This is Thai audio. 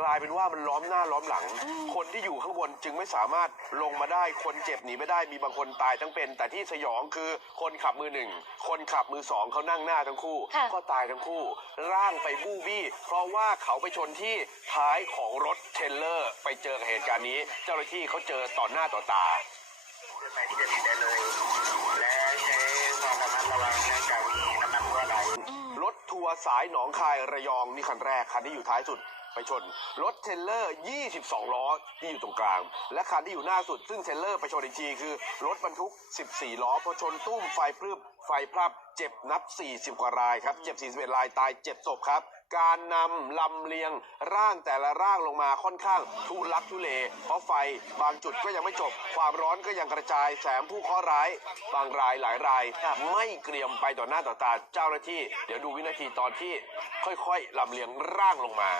กลายเป็นว่ามันล้อมหน้าล้อมหลัง คนที่อยู่ข้างบนจึงไม่สามารถลงมาได้คนเจ็บหนีไม่ได้มีบางคนตายทั้งเป็น แต่ที่สยองคือคนขับมือหนึ่งคนขับมือสองเขานั่งหน้าทั้งคู่ ค่ะ ก็ตายทั้งคู่ ร่างไปบู้บี้ เพราะว่าเขาไปชนที่ท้ายของรถเทรลเลอร์ ไปเจอกับเหตุการณ์นี้ เจ้าหน้าที่เขาเจอต่อหน้าต่อตาขึ้นไปที่เกิดเหตุได้เลย และใช้ความระมัดระวังเนื่องจากมีน้ำมันรั่วไหล รถทัวร์สายหนองคายระยองนี่คันแรกคันที่อยู่ท้ายสุด ไปชนรถเทรลเลอร์ 22 ล้อที่อยู่ตรงกลาง และคันที่อยู่หน้าสุด ซึ่งเทรลเลอร์ไปชนอีกทีคือ รถบรรทุก 14 ล้อพอชนตุ้มไฟพรึบไฟพรับเจ็บนับ 40 กว่ารายครับ เจ็บ 41 รายตาย 7 ศพครับ การนำลำเลียงร่างแต่ละร่างลงมาค่อนข้างทุลักทุเล เพราะไฟบางจุดก็ยังไม่จบ ความร้อนก็ยังกระจายแสมผู้เคราะห์ร้าย บางรายหลายราย ไม่เกรียมไปต่อหน้าต่อตาเจ้าหน้าที่ เดี๋ยวดูวินาทีตอนที่ค่อยๆลำเลียงร่างลงมา